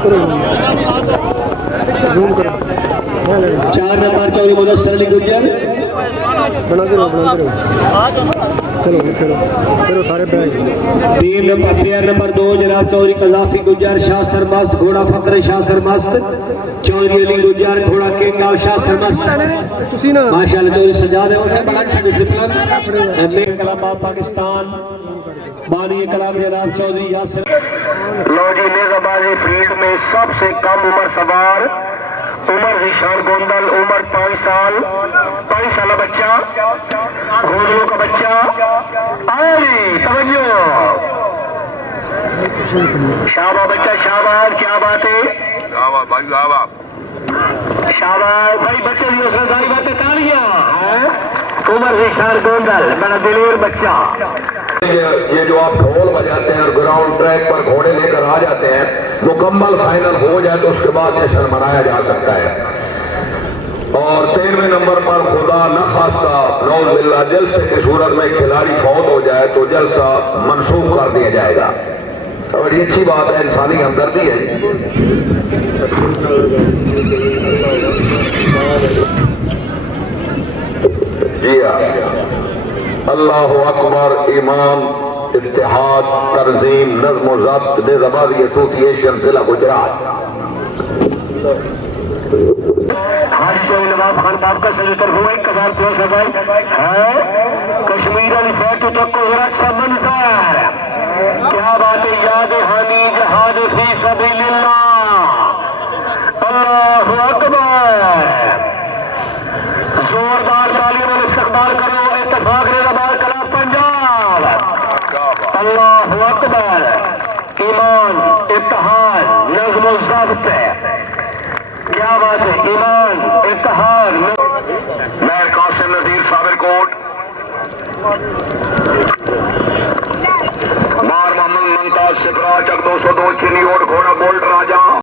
4 number Chaudhary Mudassar Ali Gujjar बनाते रहो चलो सारे बैग। टीम नंबर 13 नंबर 2 जनाब चौधरी कजाफी गुज्जर शाह सरमस्त घोड़ा फखर शाह सरमस्त चौधरी अली गुज्जर घोड़ा किंग ऑफ शाह सरमस्त माशाल्लाह चौधरी सजा दे उसे बड़ा अच्छा डिसिप्लिन नेक कलाम पाकिस्तान बानी कलाम जनाब चौधरी यासिर। लो जी नेज़ाबाजी फील्ड में सबसे कम उम्र सवार उमर ज़ीशान गोंदल उम्र 5 साल बच्चा घोड़ों का बच्चा आई तवज्जो शाबाश बच्चा शाबाश क्या बात है शाबाश भाई बच्चे की सारी बातें तालियां उमर ज़ीशान गोंदल बड़ा दिलेर बच्चा। ये जो आप ढोल बजाते हैं और ग्राउंड ट्रैक पर घोड़े लेकर आ जाते हैं मुकम्मल फाइनल हो जाए तो उसके बाद जश्न मनाया जा सकता है। और 13वें नंबर पर खुदा न खास्ता नौज बिल्ला जलसे की सूरत में खिलाड़ी फौत हो जाए तो जलसा मनसूख कर दिया जाएगा। बड़ी अच्छी बात है, इंसानी हमदर्दी है। जी अल्लाह अकबर ईमान इत्तेहाद तंजीम नज़्म व ज़ब्त नेज़ाबाजी एसोसिएशन जिला गुजरात। हाजी चौधरी नवाब खान बाप का सजतर हुआ 1000 प्लस है कश्मीर वाली साइड तक को अच्छा मंजर क्या बात है याद हानी जहाद फी सबीलिल्लाह अल्लाहु अकबर जोरदार तालियों में इस्तकबाल करो इत्तेफाक नेज़ाबाद कला पंजाब अल्लाहु अकबर ईमान इत्तेहाद नज़्म व ज़ब्त क्या बात है ईमान इत्तेहाद। मैं कासिम नज़ीर साबिरकोट मार मोहम्मद मुमताज सिपरा चक 202 चीनी और घोड़ा बोल्ट राजा।